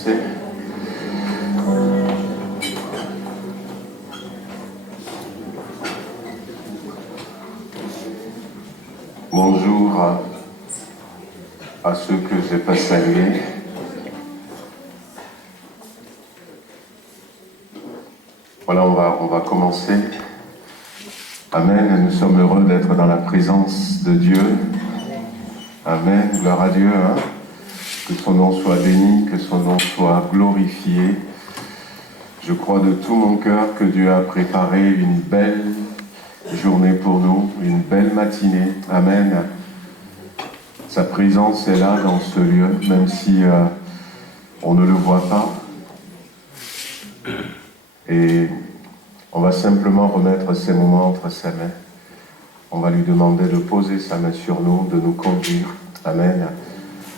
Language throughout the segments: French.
commencer. Bonjour à ceux que je n'ai pas salués. Voilà, on va commencer. Amen. Nous sommes heureux d'être dans la présence de Dieu. Amen. Gloire à Dieu. Que son nom soit béni, que son nom soit glorifié. Je crois de tout mon cœur que Dieu a préparé une belle journée pour nous, une belle matinée. Amen. Sa présence est là dans ce lieu, même si on ne le voit pas. Et on va simplement remettre ces moments entre ses mains. On va lui demander de poser sa main sur nous, de nous conduire. Amen.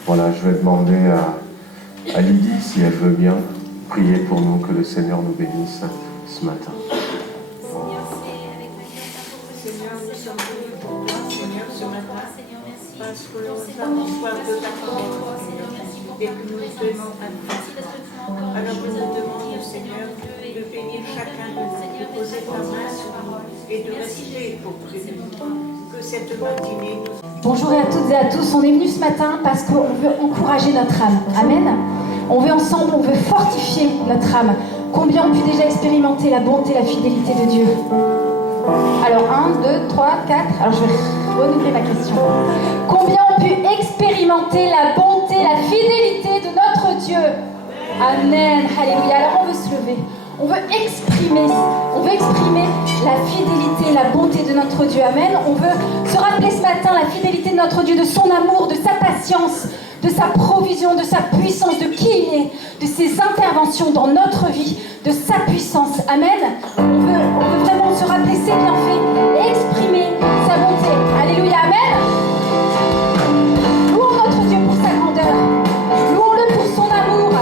Voilà, je vais demander à Lydie, si elle veut bien, prier pour nous, que le Seigneur nous bénisse ce matin. Seigneur, nous sommes venus pour toi, Seigneur, ce matin, parce que nous avons soif de ta parole, et que nous venons à toi. Alors nous te demandons, Seigneur, de bénir chacun de nous, de poser ta main sur nous et de rester auprès de nous. Que cette matinée nous... Bonjour à toutes et à tous, on est venus ce matin parce qu'on veut encourager notre âme. Amen. On veut ensemble, on veut fortifier notre âme. Combien ont pu déjà expérimenter la bonté et la fidélité de Dieu? Alors 1, 2, 3, 4, alors je vais renouveler ma question. Combien ont pu expérimenter la bonté, la fidélité de notre Dieu? Amen, alléluia. Alors on veut se lever, on veut exprimer la fidélité, la bonté de notre Dieu. Amen. On veut se rappeler ce matin la fidélité de notre Dieu, de son amour, de sa patience, de sa provision, de sa puissance, de qui il est, de ses interventions dans notre vie, de sa puissance. Amen. On veut vraiment se rappeler ses bienfaits et exprimer sa bonté. Alléluia. Amen. Louons notre Dieu pour sa grandeur. Louons-le pour son amour.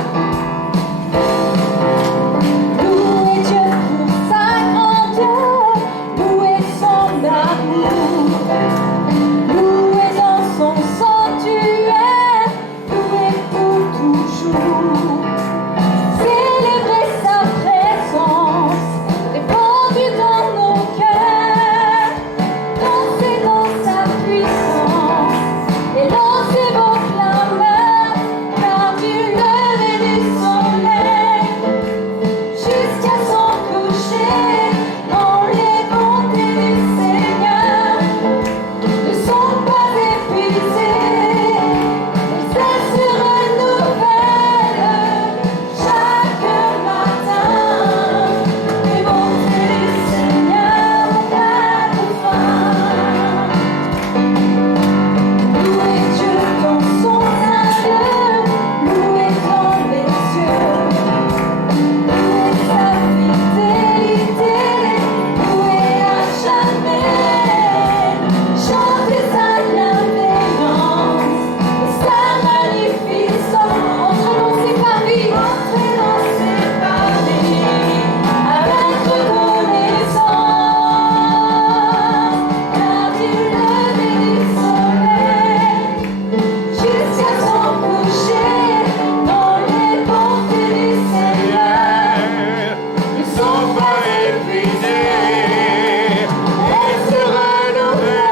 Louez Dieu pour sa grandeur. Louez son amour. Louez dans son sanctuaire. Louez pour toujours. Célébrez sa présence, répandue dans nos cœurs. Dansez dans sa puissance et lancez vos clameurs, car du lever du soleil jusqu'à son coucher, dans les bontés du Seigneur ne sont pas épuisées. Elles se renouvellent chaque matin. Les bontés du Seigneur n'ont pas de fin. Louez Dieu dans son saint lieu, louez dans les cieux. Louez sa fidélité, louez à jamais. Chantez sa bienveillance et sa magnificence. Entrez dans ses parvis, entrez dans ses parvis, avec reconnaissance. Car du lever du soleil jusqu'à son coucher, dans les bontés du Seigneur ne sont pas épuisées. Elles se renouvellent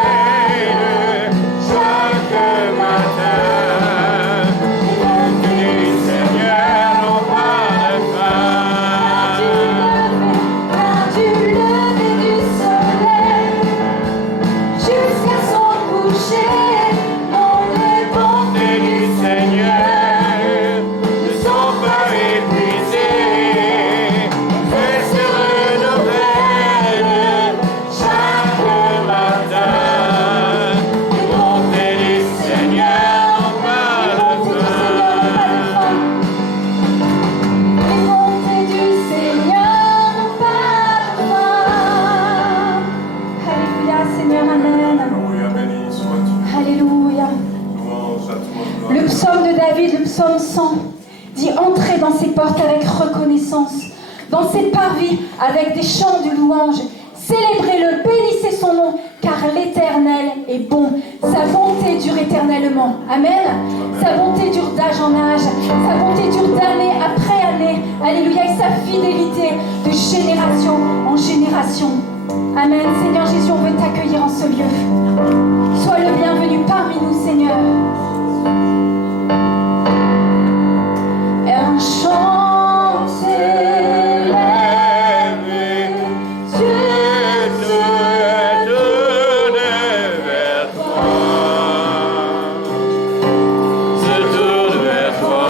chaque matin. Les bontés du Seigneur n'ont pas de fin. Car du lever du soleil jusqu'à son coucher, dans les bontés du Seigneur ne sont pas épuisées. Elles se renouvellent chaque matin. Les bontés du Seigneur n'ont pas de fin. Les bontés du Seigneur n'ont pas de fin. Alléluia, Seigneur, amen. Alléluia, béni sois-tu. Alléluia. Louange à toi, gloire. Le psaume de David, le psaume 100, dit « Entrez dans ses portes avec reconnaissance, dans ses parvis avec des chants de louange. Célébrez-le, bénissez son nom, car car l'Éternel est bon. Sa bonté dure éternellement. Amen. Sa bonté dure d'âge en âge. Sa bonté dure d'année après année. Alléluia. Et sa fidélité de génération en génération. Amen. Seigneur Jésus, on veut t'accueillir en ce lieu. Sois le bienvenu parmi nous, Seigneur. Un chant s'élève, Dieu se tourne vers toi. Se tourne vers toi.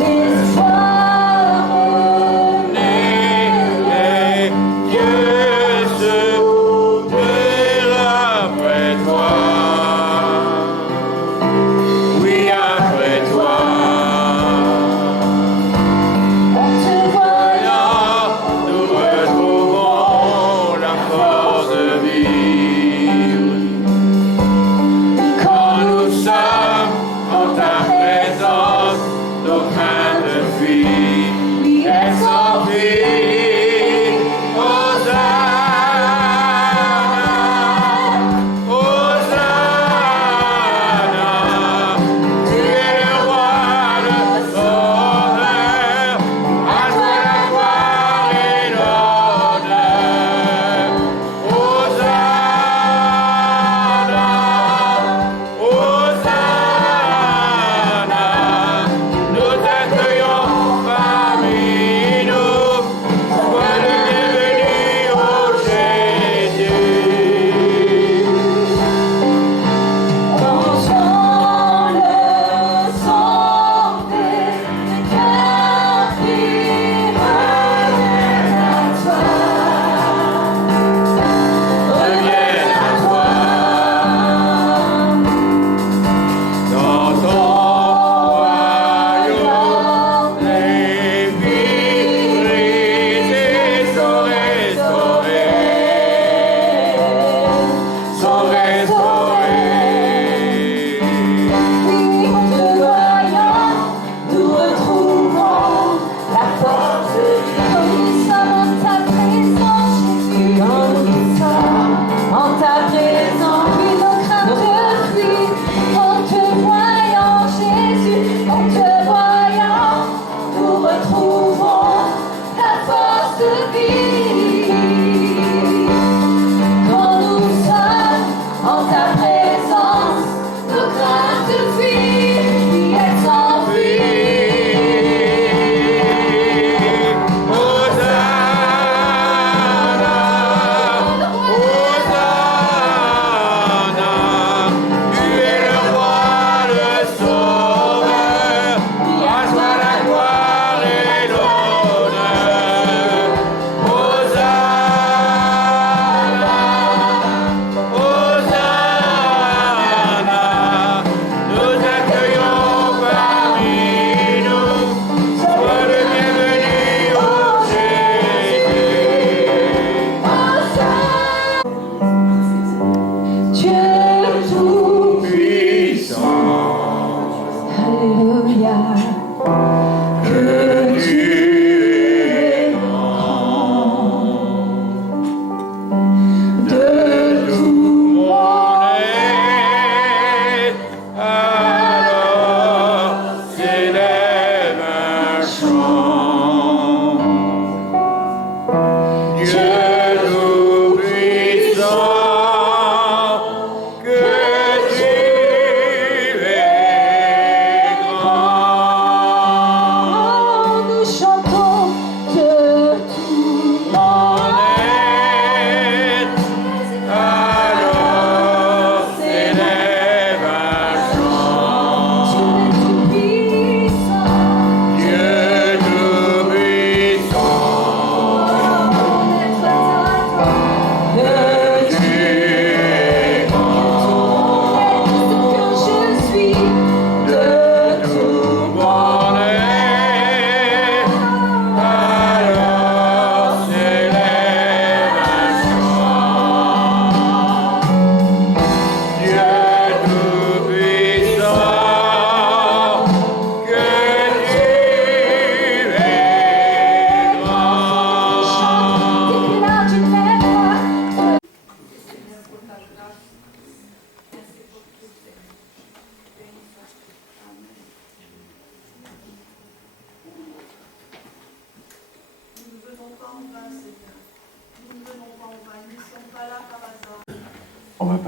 L'espoir renaît, Dieu se tourne après toi.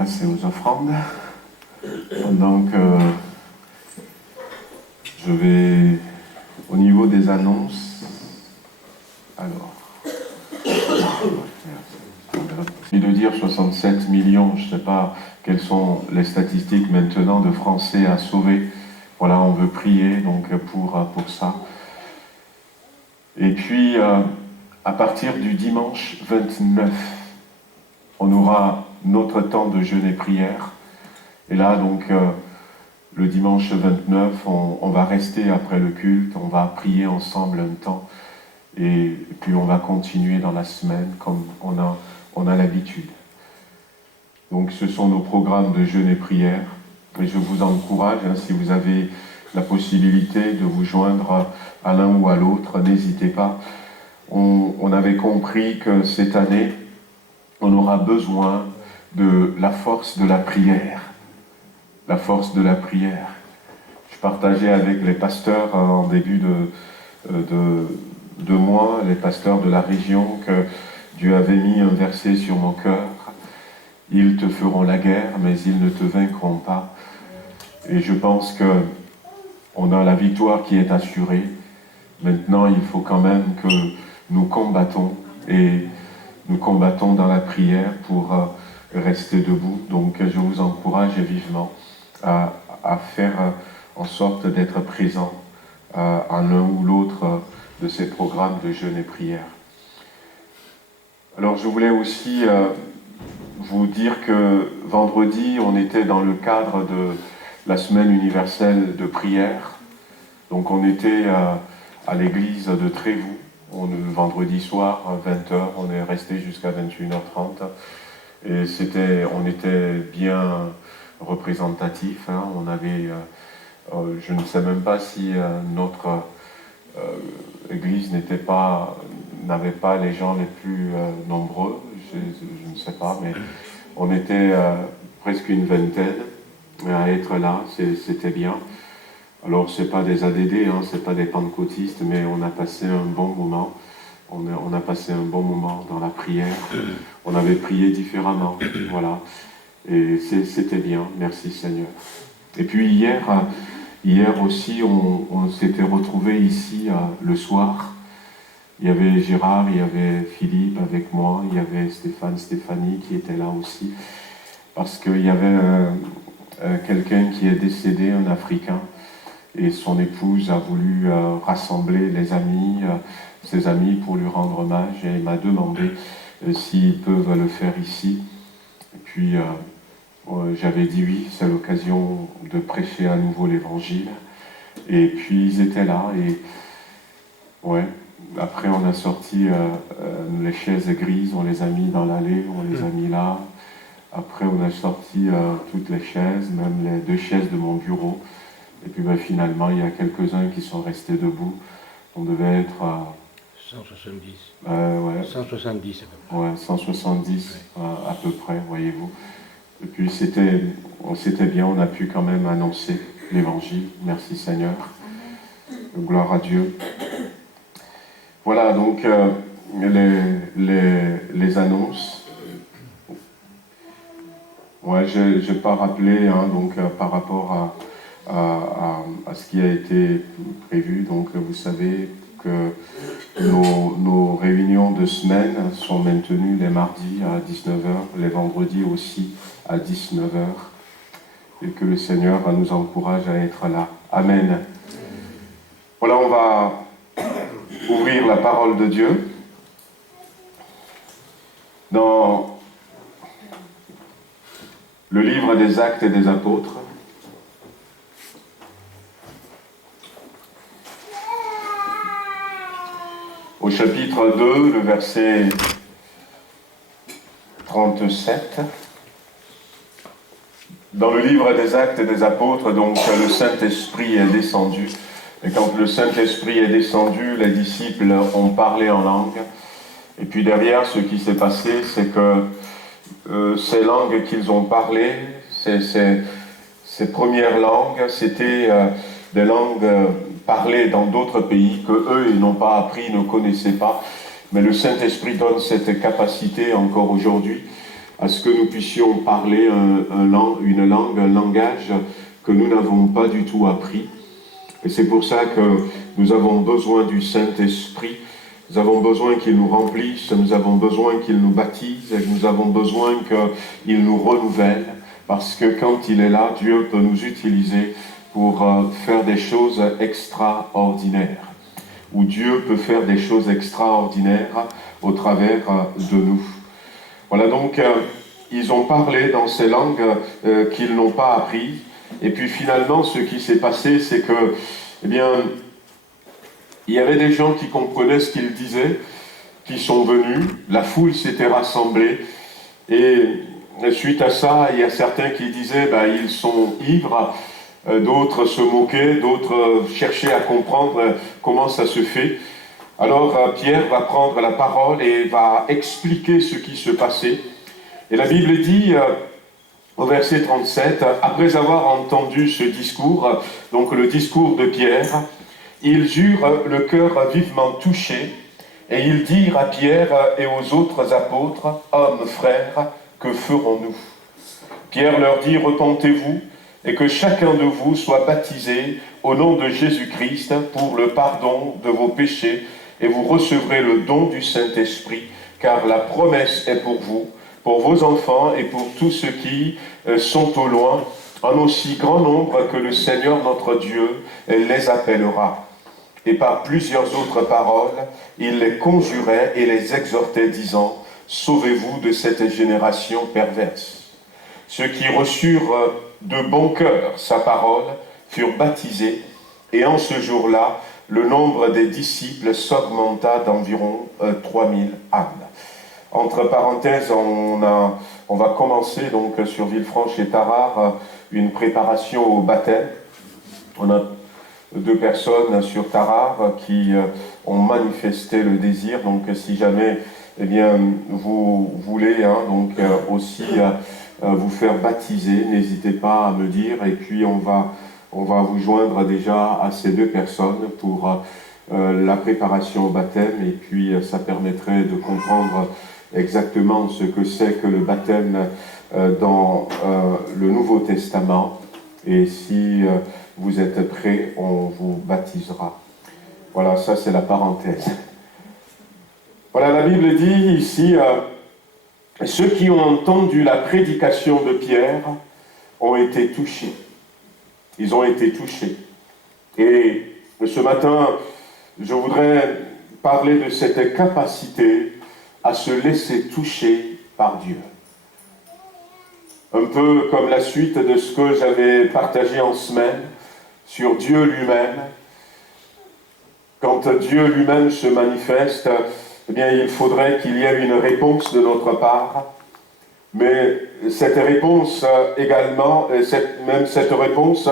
passer aux offrandes. Donc, je vais, au niveau des annonces, alors, et de dire 67 millions, je ne sais pas quelles sont les statistiques maintenant de Français à sauver. Voilà, on veut prier donc pour ça. Et puis, à partir du dimanche 29, on aura notre temps de jeûne et prière. Et là, donc, le dimanche 29, on va rester après le culte, on va prier ensemble un temps. Et puis, on va continuer dans la semaine comme on a l'habitude. Donc, ce sont nos programmes de jeûne et prière. Et je vous encourage, si vous avez la possibilité de vous joindre à l'un ou à l'autre, n'hésitez pas. On avait compris que cette année, on aura besoin de la force de la prière. La force de la prière. Je partageais avec les pasteurs en début de mois, les pasteurs de la région, que Dieu avait mis un verset sur mon cœur. Ils te feront la guerre, mais ils ne te vaincront pas. Et je pense que on a la victoire qui est assurée. Maintenant, il faut quand même que nous combattons, et nous combattons dans la prière pour rester debout. Donc, je vous encourage vivement à faire en sorte d'être présent à l'un ou l'autre de ces programmes de jeûne et prière. Alors, je voulais aussi vous dire que vendredi, on était dans le cadre de la semaine universelle de prière. Donc on était à l'église de Trévoux, vendredi soir, à 20h, on est resté jusqu'à 21h30. Et on était bien représentatif. On avait, je ne sais même pas si notre église n'avait pas les gens les plus nombreux, je ne sais pas, mais on était presque une vingtaine à être là, c'était bien. Alors, ce n'est pas des ADD, ce n'est pas des pentecôtistes, mais on a passé un bon moment. On a passé un bon moment dans la prière. On avait prié différemment, voilà. Et c'était bien, merci Seigneur. Et puis hier aussi, on s'était retrouvés ici le soir. Il y avait Gérard, il y avait Philippe avec moi, il y avait Stéphanie qui était là aussi. Parce qu'il y avait quelqu'un qui est décédé, un Africain, et son épouse a voulu rassembler ses amis pour lui rendre hommage, et elle m'a demandé s'ils peuvent le faire ici. Et puis j'avais dit oui, c'est l'occasion de prêcher à nouveau l'évangile. Et puis ils étaient là, et ouais, après on a sorti les chaises grises, on les a mis dans l'allée, on les a mis là. Après, on a sorti toutes les chaises, même les 2 chaises de mon bureau. Et puis finalement, il y a quelques-uns qui sont restés debout. On devait être à 170. Ouais. 170 à peu près. Ouais, 170 à peu près, voyez-vous. Et puis c'était bien, on a pu quand même annoncer l'évangile. Merci Seigneur. Gloire à Dieu. Voilà donc les annonces. Ouais, je n'ai pas rappelé donc, par rapport à ce qui a été prévu. Donc vous savez que nos réunions de semaine sont maintenues les mardis à 19h, les vendredis aussi à 19h. Et que le Seigneur nous encourage à être là. Amen. Voilà, on va ouvrir la parole de Dieu. Dans le livre des Actes et des Apôtres, au chapitre 2, le verset 37, dans le livre des Actes et des Apôtres, donc le Saint-Esprit est descendu. Et quand le Saint-Esprit est descendu, les disciples ont parlé en langue. Et puis derrière, ce qui s'est passé, c'est que ces langues qu'ils ont parlées, ces premières langues, c'était des langues parlées dans d'autres pays que eux, ils n'ont pas appris, ne connaissaient pas. Mais le Saint-Esprit donne cette capacité encore aujourd'hui à ce que nous puissions parler une langue, un langage que nous n'avons pas du tout appris. Et c'est pour ça que nous avons besoin du Saint-Esprit, nous avons besoin qu'il nous remplisse, nous avons besoin qu'il nous baptise, et nous avons besoin qu'il nous renouvelle, parce que quand il est là, Dieu peut nous utiliser pour faire des choses extraordinaires, où Dieu peut faire des choses extraordinaires au travers de nous. Voilà, donc ils ont parlé dans ces langues qu'ils n'ont pas apprises, et puis finalement ce qui s'est passé, c'est que, eh bien, il y avait des gens qui comprenaient ce qu'ils disaient, qui sont venus, la foule s'était rassemblée, et suite à ça, il y a certains qui disaient ils sont ivres, d'autres se moquaient, d'autres cherchaient à comprendre comment ça se fait. Alors Pierre va prendre la parole et va expliquer ce qui se passait. Et la Bible dit, au verset 37, après avoir entendu ce discours, donc le discours de Pierre, ils eurent le cœur vivement touché, et ils dirent à Pierre et aux autres apôtres, « Hommes, frères, que ferons-nous » Pierre leur dit, « Repentez-vous, et que chacun de vous soit baptisé au nom de Jésus-Christ pour le pardon de vos péchés, et vous recevrez le don du Saint-Esprit, car la promesse est pour vous, pour vos enfants et pour tous ceux qui sont au loin, en aussi grand nombre que le Seigneur notre Dieu les appellera. » Et par plusieurs autres paroles, il les conjurait et les exhortait, disant, « Sauvez-vous de cette génération perverse. » Ceux qui reçurent de bon cœur sa parole furent baptisés, et en ce jour-là, le nombre des disciples s'augmenta d'environ 3000 âmes. Entre parenthèses, on va commencer donc sur Villefranche et Tarare une préparation au baptême. On a 2 personnes sur Tarare qui ont manifesté le désir. Donc si jamais vous voulez aussi vous faire baptiser, n'hésitez pas à me dire, et puis on va vous joindre déjà à ces 2 personnes pour la préparation au baptême, et puis ça permettrait de comprendre exactement ce que c'est que le baptême dans le Nouveau Testament. Et si vous êtes prêts, on vous baptisera. Voilà, ça c'est la parenthèse. Voilà, la Bible dit ici, ceux qui ont entendu la prédication de Pierre ont été touchés. Ils ont été touchés. Et ce matin, je voudrais parler de cette capacité à se laisser toucher par Dieu. Un peu comme la suite de ce que j'avais partagé en semaine sur Dieu lui-même. Quand Dieu lui-même se manifeste, eh bien, il faudrait qu'il y ait une réponse de notre part. Mais cette réponse également, cette réponse,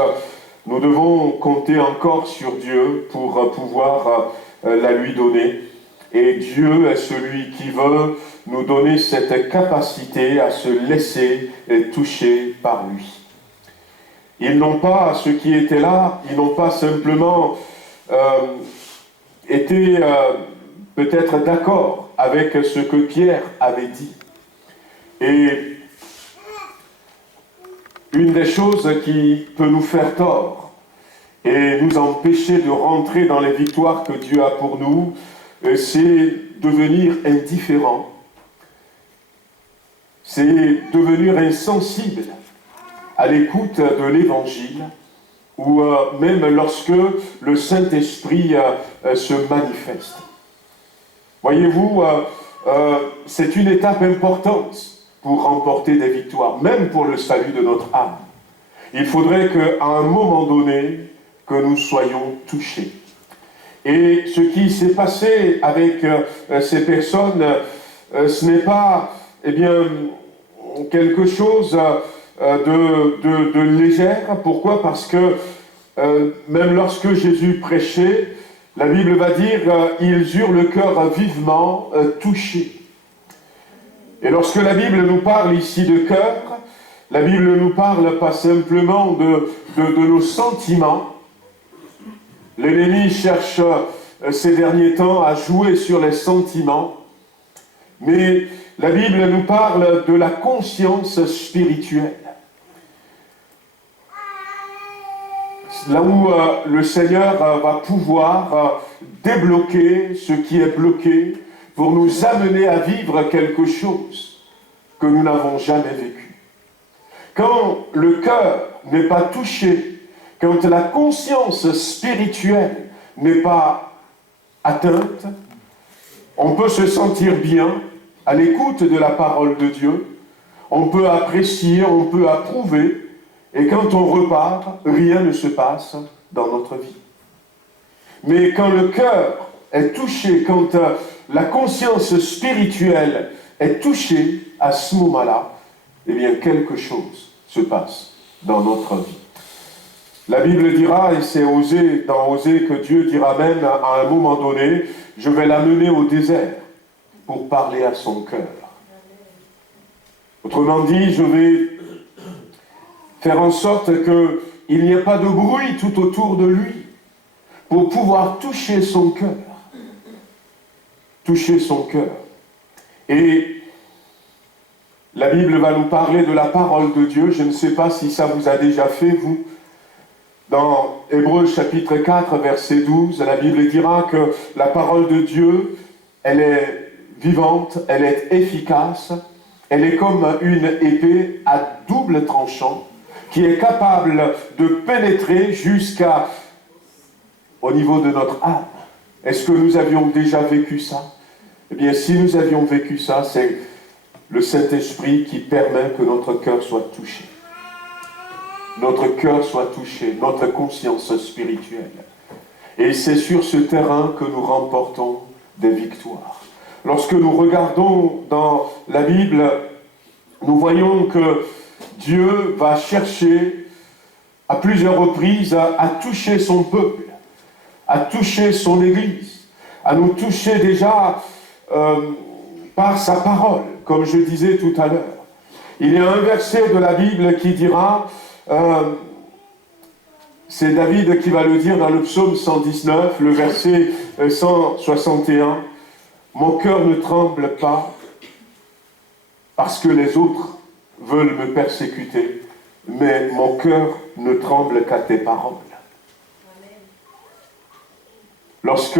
nous devons compter encore sur Dieu pour pouvoir la lui donner. Et Dieu est celui qui veut nous donner cette capacité à se laisser toucher par lui. Ils n'ont pas, ceux qui étaient là, ils n'ont pas simplement été peut-être d'accord avec ce que Pierre avait dit. Et une des choses qui peut nous faire tort et nous empêcher de rentrer dans les victoires que Dieu a pour nous, c'est devenir indifférent, c'est devenir insensible à l'écoute de l'Évangile, ou même lorsque le Saint-Esprit se manifeste. Voyez-vous, c'est une étape importante pour remporter des victoires, même pour le salut de notre âme. Il faudrait qu'à un moment donné, que nous soyons touchés. Et ce qui s'est passé avec ces personnes, ce n'est pas quelque chose de légère. Pourquoi ? Parce que même lorsque Jésus prêchait, la Bible va dire ils eurent le cœur vivement touché. Et lorsque la Bible nous parle ici de cœur, la Bible ne nous parle pas simplement de nos sentiments. L'ennemi cherche ces derniers temps à jouer sur les sentiments. Mais la Bible nous parle de la conscience spirituelle. Là où le Seigneur va pouvoir débloquer ce qui est bloqué pour nous amener à vivre quelque chose que nous n'avons jamais vécu. Quand le cœur n'est pas touché, quand la conscience spirituelle n'est pas atteinte, on peut se sentir bien à l'écoute de la parole de Dieu, on peut apprécier, on peut approuver, et quand on repart, rien ne se passe dans notre vie. Mais quand le cœur est touché, quand la conscience spirituelle est touchée, à ce moment-là, eh bien quelque chose se passe dans notre vie. La Bible dira, et c'est dans Osée que Dieu dira même à un moment donné, je vais l'amener au désert pour parler à son cœur. Autrement dit, je vais faire en sorte qu'il n'y ait pas de bruit tout autour de lui pour pouvoir toucher son cœur. Toucher son cœur. Et la Bible va nous parler de la parole de Dieu. Je ne sais pas si ça vous a déjà fait, vous. Dans Hébreux chapitre 4, verset 12, la Bible dira que la parole de Dieu, elle est vivante, elle est efficace, elle est comme une épée à double tranchant, qui est capable de pénétrer au niveau de notre âme. Est-ce que nous avions déjà vécu ça? Eh bien, si nous avions vécu ça, c'est le Saint-Esprit qui permet que notre cœur soit touché. Notre cœur soit touché, notre conscience spirituelle. Et c'est sur ce terrain que nous remportons des victoires. Lorsque nous regardons dans la Bible, nous voyons que Dieu va chercher à plusieurs reprises à toucher son peuple, à toucher son Église, à nous toucher déjà par sa parole, comme je disais tout à l'heure. Il y a un verset de la Bible qui dira, c'est David qui va le dire dans le psaume 119, le verset 161, « Mon cœur ne tremble pas parce que les autres veulent me persécuter, mais mon cœur ne tremble qu'à tes paroles. » Lorsque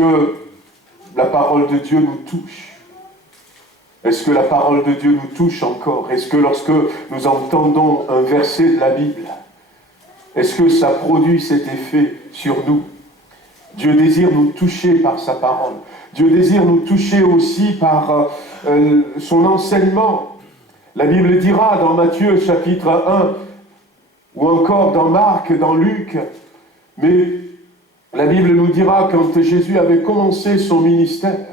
la parole de Dieu nous touche, est-ce que la parole de Dieu nous touche encore? Est-ce que lorsque nous entendons un verset de la Bible, est-ce que ça produit cet effet sur nous? Dieu désire nous toucher par sa parole. Dieu désire nous toucher aussi par son enseignement. La Bible dira dans Matthieu chapitre 1, ou encore dans Marc, dans Luc, mais la Bible nous dira quand Jésus avait commencé son ministère,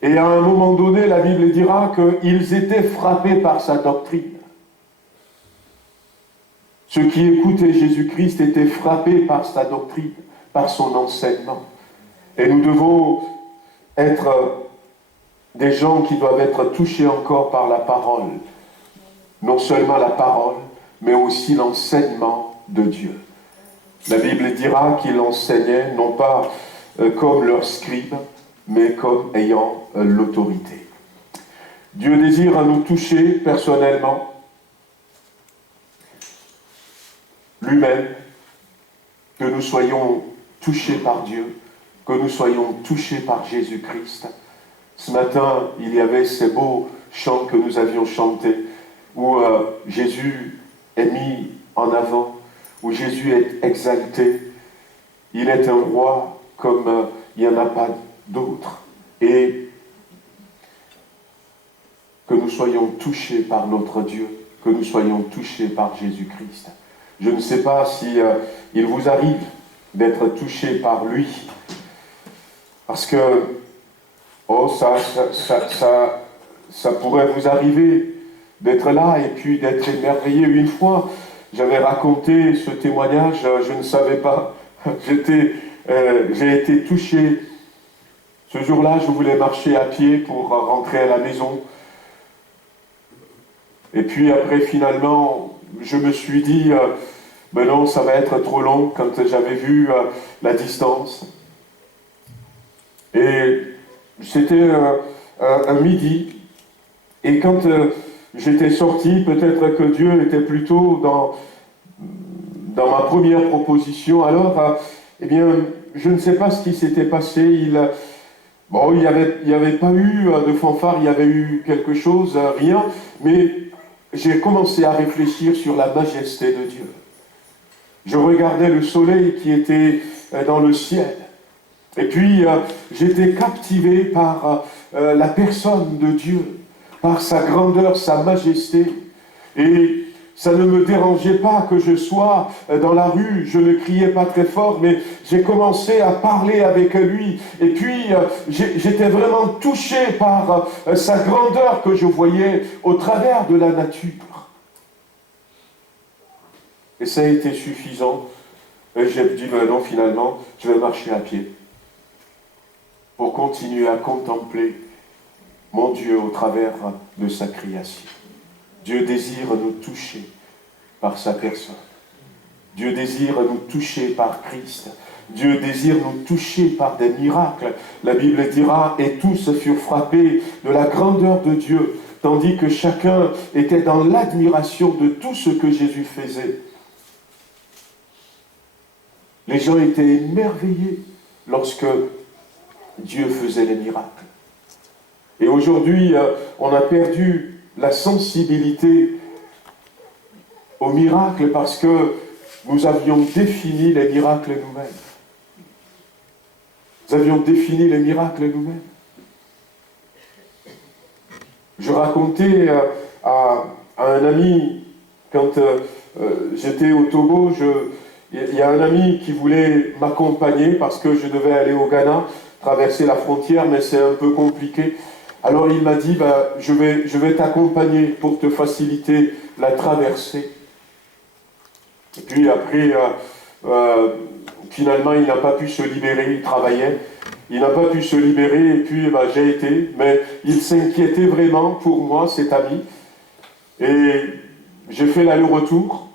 et à un moment donné, la Bible dira qu'ils étaient frappés par sa doctrine. Ceux qui écoutaient Jésus-Christ étaient frappés par sa doctrine, par son enseignement. Et nous devons être des gens qui doivent être touchés encore par la parole. Non seulement la parole, mais aussi l'enseignement de Dieu. La Bible dira qu'ils enseignaient non pas comme leurs scribes, mais comme ayant l'autorité. Dieu désire nous toucher personnellement, lui-même, que nous soyons touchés par Dieu, que nous soyons touchés par Jésus-Christ. Ce matin, il y avait ces beaux chants que nous avions chantés, où Jésus est mis en avant, où Jésus est exalté. Il est un roi comme il n'y en a pas d'autre. Et que nous soyons touchés par notre Dieu, que nous soyons touchés par Jésus-Christ. Je ne sais pas si il vous arrive d'être touché par lui, parce que ça pourrait vous arriver d'être là et puis d'être émerveillé. Une fois, j'avais raconté ce témoignage, je ne savais pas, j'ai été touché. Ce jour-là, je voulais marcher à pied pour rentrer à la maison. Et puis après, finalement, je me suis dit, ben non, ça va être trop long quand j'avais vu la distance. Et c'était un midi, et quand j'étais sorti, peut-être que Dieu était plutôt dans ma première proposition, alors, eh bien, je ne sais pas ce qui s'était passé. Il n'y avait pas eu de fanfare, il y avait eu quelque chose, rien, mais j'ai commencé à réfléchir sur la majesté de Dieu. Je regardais le soleil qui était dans le ciel, et puis j'étais captivé par la personne de Dieu, par sa grandeur, sa majesté, et ça ne me dérangeait pas que je sois dans la rue, je ne criais pas très fort, mais j'ai commencé à parler avec lui. Et puis, j'étais vraiment touché par sa grandeur que je voyais au travers de la nature. Et ça a été suffisant. Et j'ai dit, ben non, finalement, je vais marcher à pied pour continuer à contempler mon Dieu au travers de sa création. Dieu désire nous toucher par sa personne. Dieu désire nous toucher par Christ. Dieu désire nous toucher par des miracles. La Bible dira, et tous furent frappés de la grandeur de Dieu, tandis que chacun était dans l'admiration de tout ce que Jésus faisait. Les gens étaient émerveillés lorsque Dieu faisait les miracles. Et aujourd'hui, on a perdu la sensibilité aux miracles parce que nous avions défini les miracles nous-mêmes. Nous avions défini les miracles nous-mêmes. Je racontais à un ami, quand j'étais au Togo, il y a un ami qui voulait m'accompagner parce que je devais aller au Ghana, traverser la frontière, mais c'est un peu compliqué. Alors il m'a dit, je vais t'accompagner pour te faciliter la traversée. Et puis après, finalement, il n'a pas pu se libérer, il travaillait. Il n'a pas pu se libérer, et puis j'ai été. Mais il s'inquiétait vraiment pour moi, cet ami. Et j'ai fait l'aller-retour.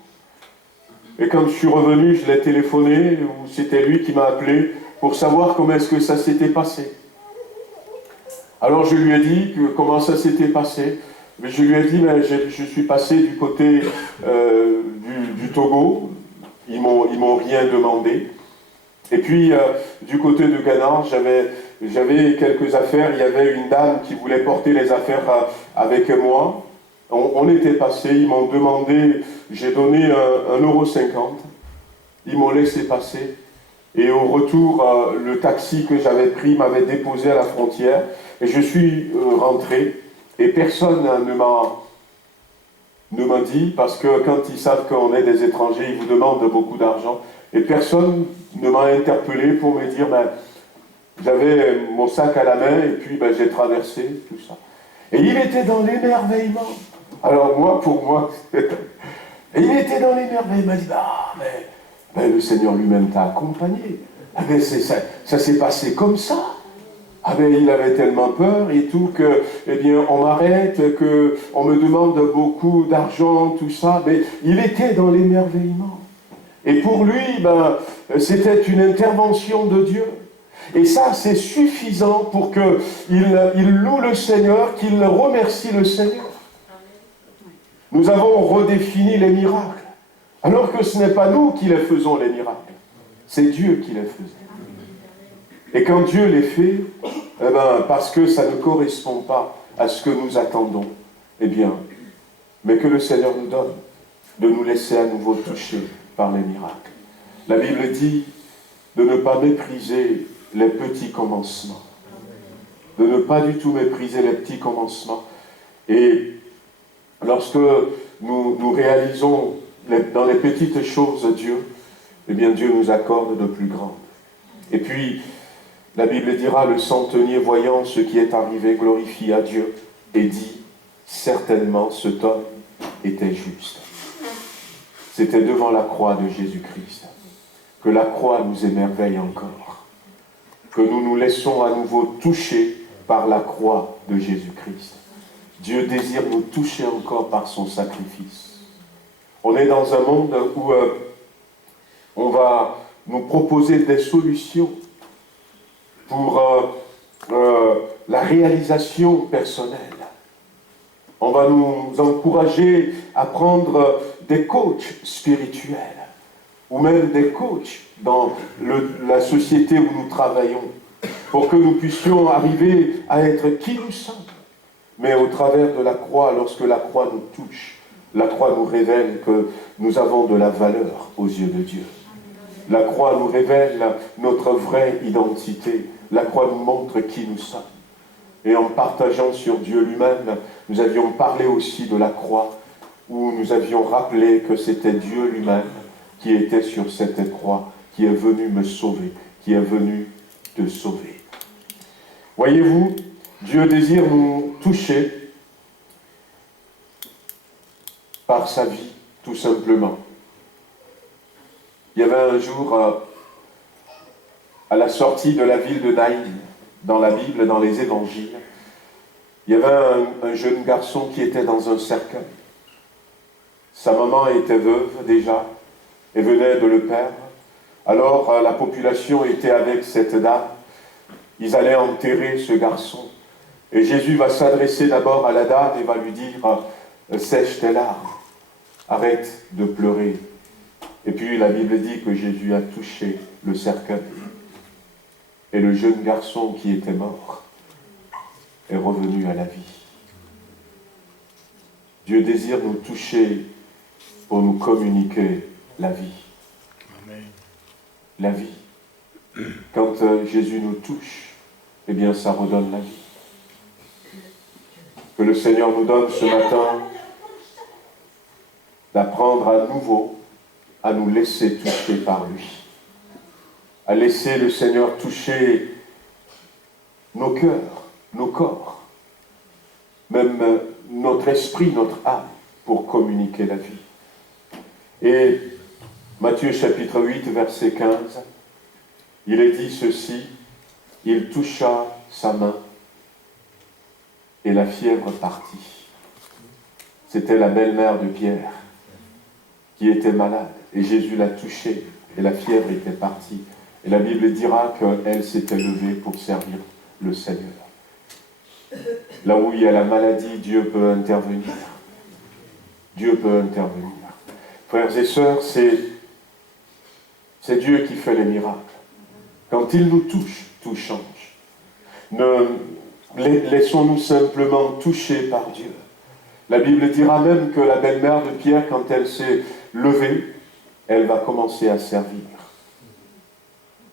Et quand je suis revenu, je l'ai téléphoné, ou c'était lui qui m'a appelé, pour savoir comment est-ce que ça s'était passé. Alors je lui ai dit comment ça s'était passé. Mais je lui ai dit, je suis passé du côté du Togo, ils m'ont rien demandé. Et puis du côté de Ghana, j'avais quelques affaires, il y avait une dame qui voulait porter les affaires avec moi. On était passé, ils m'ont demandé, j'ai donné 1,50 €, ils m'ont laissé passer. Et au retour, le taxi que j'avais pris m'avait déposé à la frontière. Et je suis rentré, et personne ne m'a dit, parce que quand ils savent qu'on est des étrangers, ils vous demandent beaucoup d'argent. Et personne ne m'a interpellé pour me dire, j'avais mon sac à la main, et puis j'ai traversé, tout ça. Et il était dans l'émerveillement. Alors pour moi, et il était dans l'émerveillement, il m'a dit, le Seigneur lui-même t'a accompagné. Ça s'est passé comme ça. Il avait tellement peur et tout que, on m'arrête, qu'on me demande beaucoup d'argent, tout ça. Mais il était dans l'émerveillement. Et pour lui, c'était une intervention de Dieu. Et ça, c'est suffisant pour qu'il loue le Seigneur, qu'il remercie le Seigneur. Nous avons redéfini les miracles. Alors que ce n'est pas nous qui les faisons, les miracles. C'est Dieu qui les faisait. Et quand Dieu les fait, parce que ça ne correspond pas à ce que nous attendons, mais que le Seigneur nous donne, de nous laisser à nouveau toucher par les miracles. La Bible dit de ne pas mépriser les petits commencements. De ne pas du tout mépriser les petits commencements. Et lorsque nous réalisons dans les petites choses Dieu, Dieu nous accorde de plus grandes. Et puis, la Bible dira, le centenier voyant ce qui est arrivé glorifia Dieu et dit, certainement cet homme était juste. C'était devant la croix de Jésus-Christ. Que la croix nous émerveille encore. Que nous nous laissons à nouveau toucher par la croix de Jésus-Christ. Dieu désire nous toucher encore par son sacrifice. On est dans un monde où on va nous proposer des solutions pour la réalisation personnelle. On va nous encourager à prendre des coachs spirituels ou même des coachs dans la société où nous travaillons pour que nous puissions arriver à être qui nous sommes. Mais au travers de la croix, lorsque la croix nous touche, la croix nous révèle que nous avons de la valeur aux yeux de Dieu. La croix nous révèle notre vraie identité. La croix nous montre qui nous sommes. Et en partageant sur Dieu lui-même, nous avions parlé aussi de la croix, où nous avions rappelé que c'était Dieu lui-même qui était sur cette croix, qui est venu me sauver, qui est venu te sauver. Voyez-vous, Dieu désire nous toucher par sa vie, tout simplement. Il y avait un jour, à la sortie de la ville de Naïm, dans la Bible, dans les évangiles, il y avait un jeune garçon qui était dans un cercueil. Sa maman était veuve déjà et venait de le perdre. Alors la population était avec cette dame. Ils allaient enterrer ce garçon. Et Jésus va s'adresser d'abord à la dame et va lui dire « Sèche tes larmes, arrête de pleurer ». Et puis la Bible dit que Jésus a touché le cercueil. Et le jeune garçon qui était mort est revenu à la vie. Dieu désire nous toucher pour nous communiquer la vie. Amen. La vie. Quand Jésus nous touche, eh bien ça redonne la vie. Que le Seigneur nous donne ce matin d'apprendre à nouveau à nous laisser toucher par lui. À laisser le Seigneur toucher nos cœurs, nos corps, même notre esprit, notre âme, pour communiquer la vie. Et Matthieu chapitre 8, verset 15, il est dit ceci, « Il toucha sa main et la fièvre partit. » C'était la belle-mère de Pierre qui était malade et Jésus l'a touchée et la fièvre était partie. Et la Bible dira qu'elle s'était levée pour servir le Seigneur. Là où il y a la maladie, Dieu peut intervenir. Dieu peut intervenir. Frères et sœurs, c'est Dieu qui fait les miracles. Quand il nous touche, tout change. Laissons-nous simplement toucher par Dieu. La Bible dira même que la belle-mère de Pierre, quand elle s'est levée, elle va commencer à servir.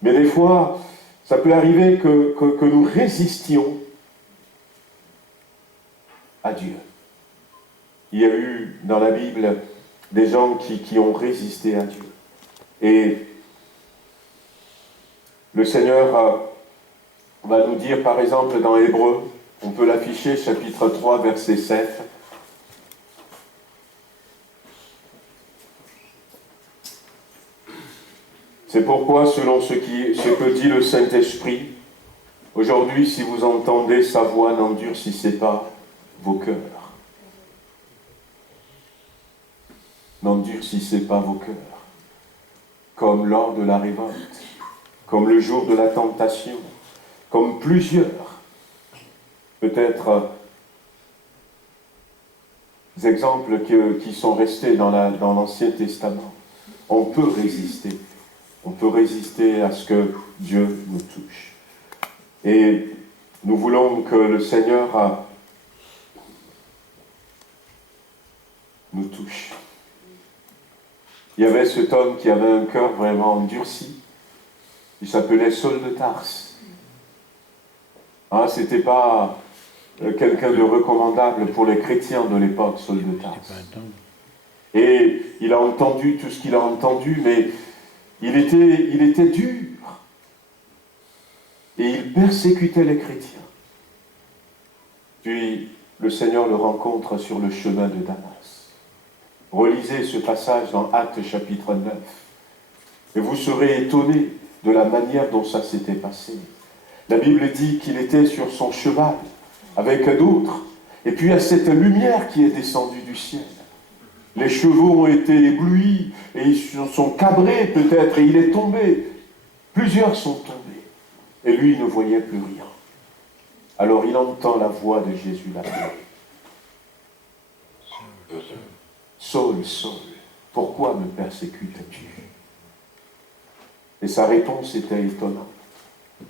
Mais des fois, ça peut arriver que nous résistions à Dieu. Il y a eu dans la Bible des gens qui ont résisté à Dieu. Et le Seigneur va nous dire, par exemple, dans Hébreux, on peut l'afficher, chapitre 3, verset 7. C'est pourquoi, selon ce que dit le Saint-Esprit, aujourd'hui, si vous entendez sa voix, n'endurcissez pas vos cœurs. N'endurcissez pas vos cœurs, comme lors de la révolte, comme le jour de la tentation, comme plusieurs, peut-être, exemples qui sont restés dans l'Ancien Testament. On peut résister. On peut résister à ce que Dieu nous touche. Et nous voulons que le Seigneur nous touche. Il y avait cet homme qui avait un cœur vraiment endurci. Il s'appelait Saul de Tarse. C'était pas quelqu'un de recommandable pour les chrétiens de l'époque, Saul de Tarse. Et il a entendu tout ce qu'il a entendu, mais il était dur. Et il persécutait les chrétiens. Puis le Seigneur le rencontre sur le chemin de Damas. Relisez ce passage dans Actes chapitre 9. Et vous serez étonnés de la manière dont ça s'était passé. La Bible dit qu'il était sur son cheval avec d'autres. Et puis il y a cette lumière qui est descendue du ciel. Les chevaux ont été éblouis et ils sont cabrés peut-être et il est tombé. Plusieurs sont tombés. Et lui, il ne voyait plus rien. Alors il entend la voix de Jésus l'appeler. Saul, Saul, pourquoi me persécutes-tu? Et sa réponse était étonnante.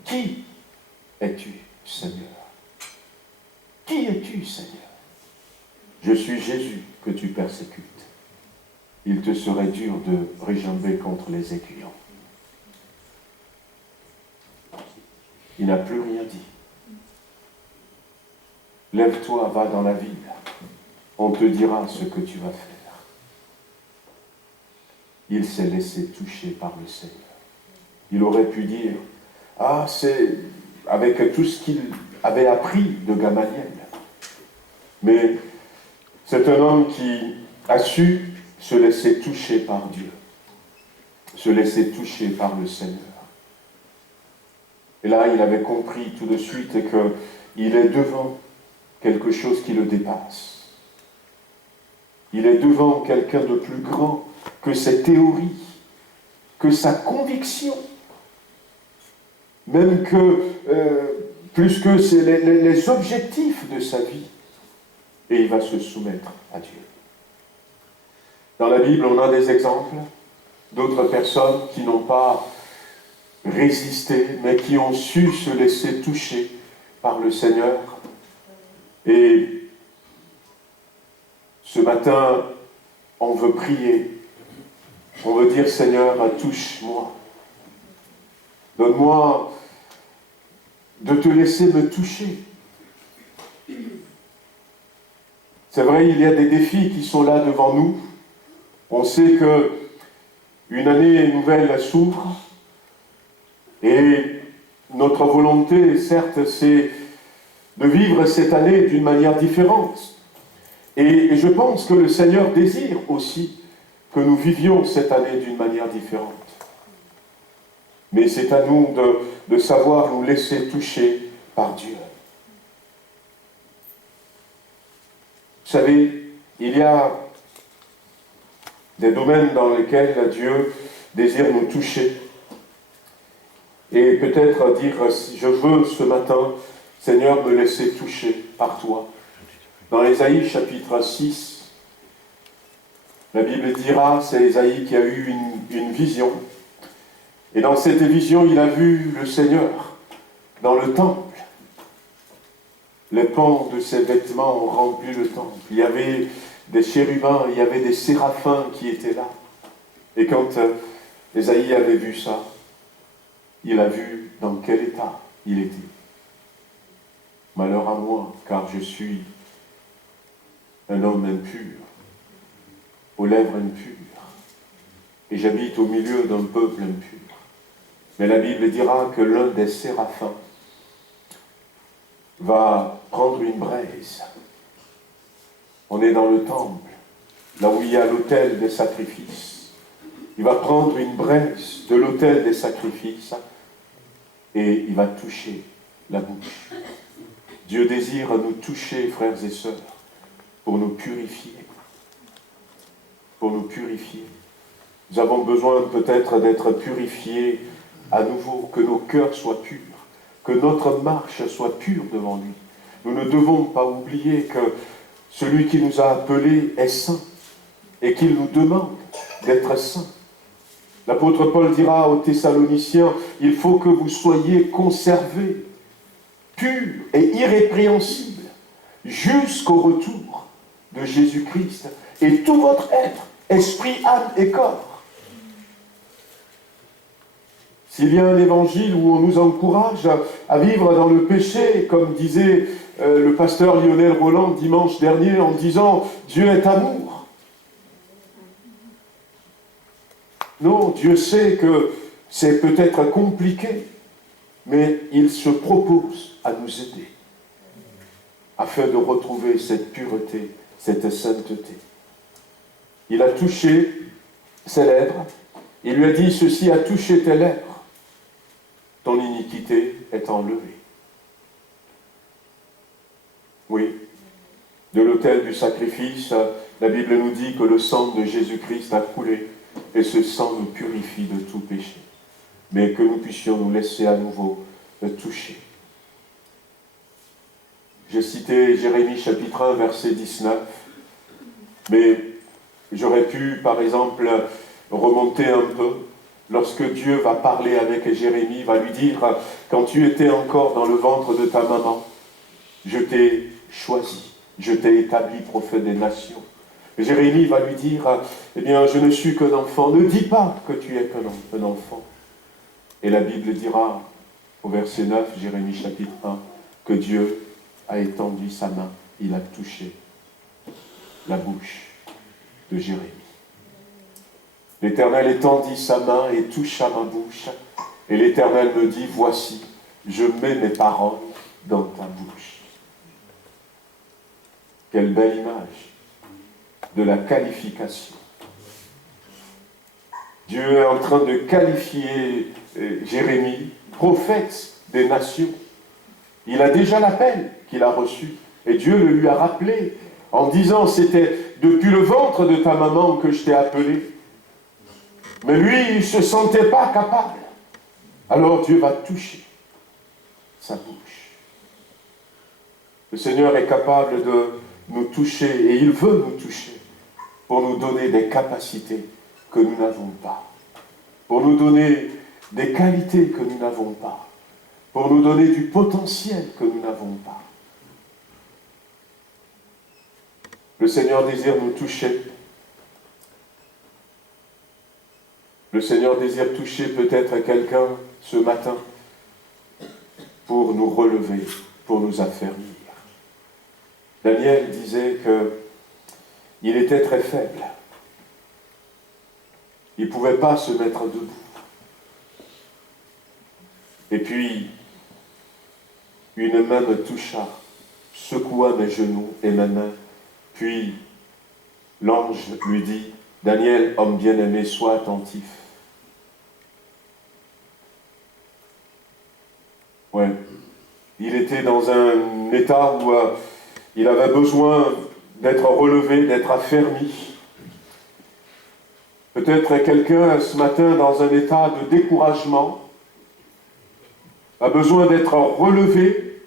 Qui es-tu, Seigneur? Qui es-tu, Seigneur? Je suis Jésus que tu persécutes. Il te serait dur de réjamber contre les aiguillons. Il n'a plus rien dit. Lève-toi, va dans la ville. On te dira ce que tu vas faire. Il s'est laissé toucher par le Seigneur. Il aurait pu dire, ah, c'est avec tout ce qu'il avait appris de Gamaliel. Mais c'est un homme qui a su se laisser toucher par Dieu, se laisser toucher par le Seigneur. Et là, il avait compris tout de suite qu'il est devant quelque chose qui le dépasse. Il est devant quelqu'un de plus grand que ses théories, que sa conviction, même que plus que les objectifs de sa vie. Et il va se soumettre à Dieu. Dans la Bible, on a des exemples d'autres personnes qui n'ont pas résisté, mais qui ont su se laisser toucher par le Seigneur. Et ce matin, on veut prier. On veut dire, Seigneur, touche-moi. Donne-moi de te laisser me toucher. C'est vrai, il y a des défis qui sont là devant nous. On sait que une année nouvelle s'ouvre et notre volonté, certes, c'est de vivre cette année d'une manière différente. Et je pense que le Seigneur désire aussi que nous vivions cette année d'une manière différente. Mais c'est à nous de savoir nous laisser toucher par Dieu. Vous savez, il y a des domaines dans lesquels Dieu désire nous toucher. Et peut-être dire, je veux ce matin, Seigneur, me laisser toucher par toi. Dans Ésaïe chapitre 6, la Bible dira, c'est Ésaïe qui a eu une vision. Et dans cette vision, il a vu le Seigneur dans le temple. Les pans de ses vêtements ont rempli le temple. Il y avait des chérubins, il y avait des séraphins qui étaient là. Et quand Ésaïe avait vu ça, il a vu dans quel état il était. Malheur à moi, car je suis un homme impur, aux lèvres impures, et j'habite au milieu d'un peuple impur. Mais la Bible dira que l'un des séraphins va prendre une braise. On est dans le temple, là où il y a l'autel des sacrifices. Il va prendre une braise de l'autel des sacrifices et il va toucher la bouche. Dieu désire nous toucher, frères et sœurs, pour nous purifier. Pour nous purifier. Nous avons besoin peut-être d'être purifiés à nouveau, que nos cœurs soient purs, que notre marche soit pure devant lui. Nous ne devons pas oublier que celui qui nous a appelés est saint et qu'il nous demande d'être saints. L'apôtre Paul dira aux Thessaloniciens, il faut que vous soyez conservés, purs et irrépréhensibles jusqu'au retour de Jésus-Christ et tout votre être, esprit, âme et corps. S'il y a un évangile où on nous encourage à vivre dans le péché, comme disait le pasteur Lionel Roland dimanche dernier en disant « Dieu est amour ». Non, Dieu sait que c'est peut-être compliqué, mais il se propose à nous aider afin de retrouver cette pureté, cette sainteté. Il a touché ses lèvres, il lui a dit « Ceci a touché tes lèvres. Ton iniquité est enlevée. » Oui, de l'autel du sacrifice, la Bible nous dit que le sang de Jésus-Christ a coulé et ce sang nous purifie de tout péché. Mais que nous puissions nous laisser à nouveau toucher. J'ai cité Jérémie chapitre 1, verset 19, mais j'aurais pu, par exemple, remonter un peu. Lorsque Dieu va parler avec Jérémie, va lui dire, quand tu étais encore dans le ventre de ta maman, je t'ai choisi, je t'ai établi prophète des nations. Jérémie va lui dire, eh bien, je ne suis qu'un enfant, ne dis pas que tu es qu'un enfant. Et la Bible dira, au verset 9, Jérémie chapitre 1, que Dieu a étendu sa main, il a touché la bouche de Jérémie. L'Éternel étendit sa main et toucha ma bouche, et l'Éternel me dit, voici, je mets mes paroles dans ta bouche. Quelle belle image de la qualification. Dieu est en train de qualifier Jérémie, prophète des nations. Il a déjà l'appel qu'il a reçu, et Dieu le lui a rappelé en disant, c'était depuis le ventre de ta maman que je t'ai appelé. Mais lui, il ne se sentait pas capable. Alors Dieu va toucher sa bouche. Le Seigneur est capable de nous toucher, et il veut nous toucher pour nous donner des capacités que nous n'avons pas, pour nous donner des qualités que nous n'avons pas, pour nous donner du potentiel que nous n'avons pas. Le Seigneur désire nous toucher. Le Seigneur désire toucher peut-être quelqu'un ce matin pour nous relever, pour nous affermir. Daniel disait qu'il était très faible. Il ne pouvait pas se mettre debout. Et puis, une main me toucha, secoua mes genoux et mes mains. Puis, l'ange lui dit, « Daniel, homme bien-aimé, sois attentif. » Ouais. Il était dans un état où il avait besoin d'être relevé, d'être affermi. Peut-être quelqu'un ce matin dans un état de découragement a besoin d'être relevé,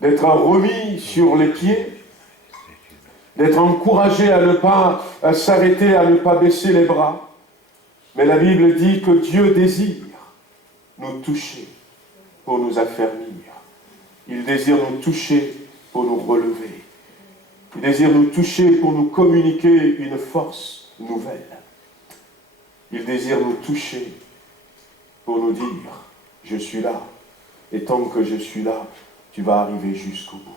d'être remis sur les pieds, d'être encouragé à ne pas s'arrêter, à ne pas baisser les bras. Mais la Bible dit que Dieu désire nous toucher pour nous affermir. Il désire nous toucher pour nous relever. Il désire nous toucher pour nous communiquer une force nouvelle. Il désire nous toucher pour nous dire, je suis là. Et tant que je suis là, tu vas arriver jusqu'au bout.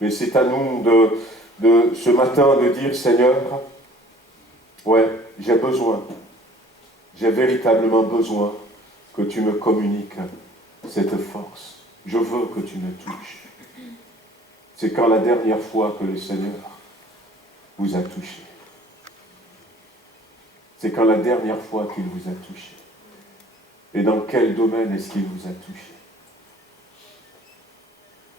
Mais c'est à nous de ce matin de dire, Seigneur, ouais, j'ai véritablement besoin que tu me communiques cette force. Je veux que tu me touches. C'est quand la dernière fois que le Seigneur vous a touché. C'est quand la dernière fois qu'il vous a touché. Et dans quel domaine est-ce qu'il vous a touché?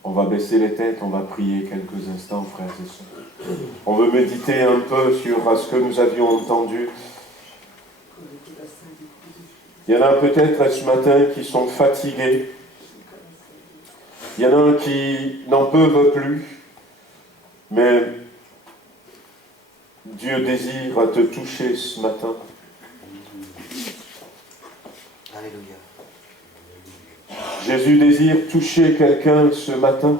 On va baisser les têtes, on va prier quelques instants, frères et sœurs. On veut méditer un peu sur ce que nous avions entendu. Il y en a peut-être ce matin qui sont fatigués. Il y en a qui n'en peuvent plus. Mais Dieu désire te toucher ce matin. Alléluia. Jésus désire toucher quelqu'un ce matin.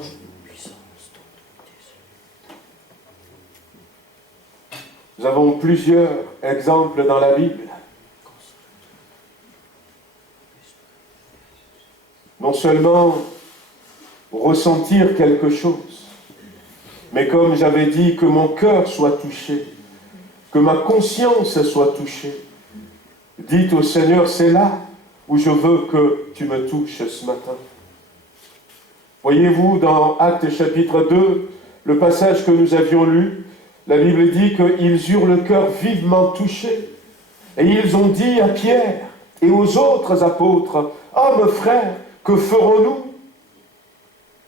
Nous avons plusieurs exemples dans la Bible. Non seulement ressentir quelque chose, mais comme j'avais dit, que mon cœur soit touché, que ma conscience soit touchée. Dites au Seigneur, c'est là où je veux que tu me touches ce matin. Voyez-vous, dans Actes chapitre 2, le passage que nous avions lu, la Bible dit qu'ils eurent le cœur vivement touché. Et ils ont dit à Pierre et aux autres apôtres, « Hommes, frères, que ferons-nous »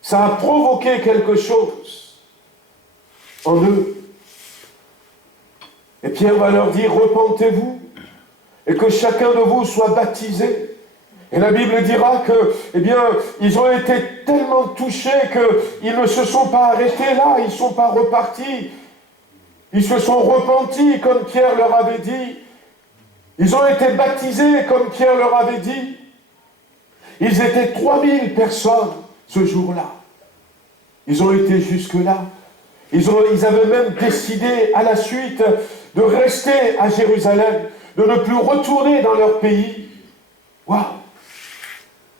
Ça a provoqué quelque chose en eux. Et Pierre va leur dire, repentez-vous, et que chacun de vous soit baptisé, Et la Bible dira que, eh bien, ils ont été tellement touchés qu'ils ne se sont pas arrêtés là, ils ne sont pas repartis. Ils se sont repentis, comme Pierre leur avait dit. Ils ont été baptisés, comme Pierre leur avait dit. Ils étaient 3000 personnes ce jour-là. Ils ont été jusque-là. Ils avaient même décidé à la suite de rester à Jérusalem, de ne plus retourner dans leur pays. Waouh!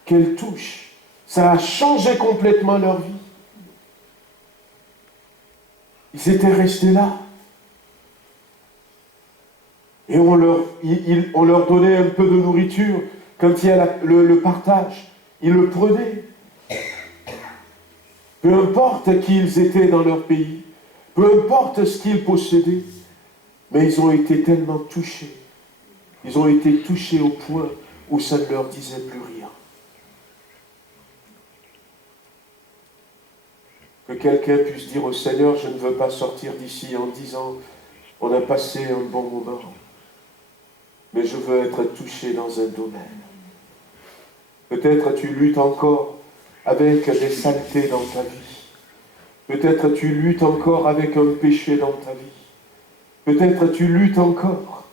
Quelle touche! Ça a changé complètement leur vie. Ils étaient restés là. Et on leur donnait un peu de nourriture. Quand il y a le partage, ils le prenaient. Peu importe qui ils étaient dans leur pays, peu importe ce qu'ils possédaient, mais ils ont été tellement touchés. Ils ont été touchés au point où ça ne leur disait plus rien. Que quelqu'un puisse dire au Seigneur, je ne veux pas sortir d'ici en disant, on a passé un bon moment, mais je veux être touché dans un domaine. Peut-être tu luttes encore avec des saletés dans ta vie. Peut-être tu luttes encore avec un péché dans ta vie. Peut-être tu luttes encore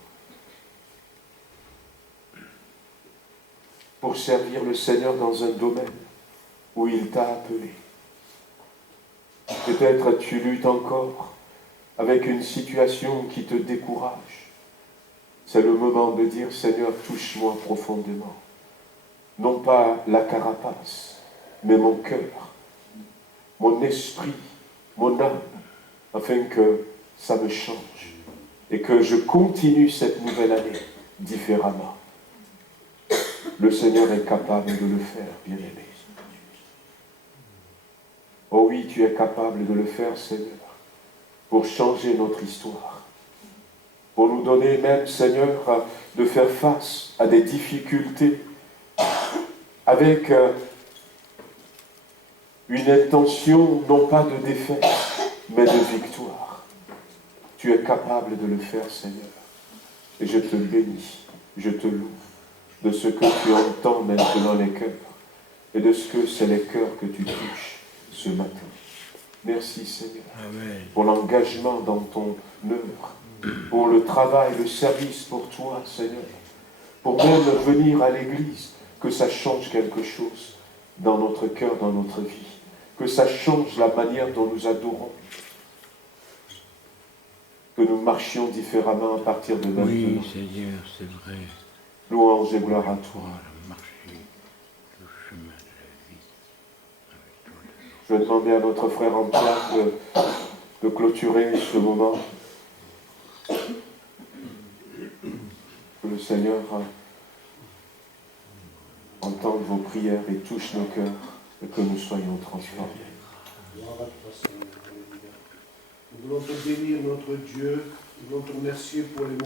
pour servir le Seigneur dans un domaine où il t'a appelé. Peut-être tu luttes encore avec une situation qui te décourage. C'est le moment de dire, Seigneur, touche-moi profondément. Non pas la carapace, mais mon cœur, mon esprit, mon âme, afin que ça me change et que je continue cette nouvelle année différemment. Le Seigneur est capable de le faire, bien-aimé. Oh oui, tu es capable de le faire, Seigneur, pour changer notre histoire, pour nous donner même, Seigneur, de faire face à des difficultés avec une intention non pas de défaite, mais de victoire. Tu es capable de le faire, Seigneur. Et je te bénis, je te loue de ce que tu entends maintenant les cœurs et de ce que c'est les cœurs que tu touches ce matin. Merci, Seigneur, Amen. pour l'engagement dans ton œuvre, pour le travail, le service pour toi, Seigneur, pour même venir à l'église, que ça change quelque chose dans notre cœur, dans notre vie, que ça change la manière dont nous adorons, que nous marchions différemment à partir de maintenant. Oui, Seigneur, c'est vrai. Louange et gloire à toi. Pour marcher le chemin de la vie avec toi. Je vais demander à notre frère Antoine de clôturer ce moment. Que le Seigneur entende vos prières et touche nos cœurs et que nous soyons transformés. Gloire à toi, Seigneur. Nous voulons te bénir, notre Dieu. Nous voulons te remercier pour les moments.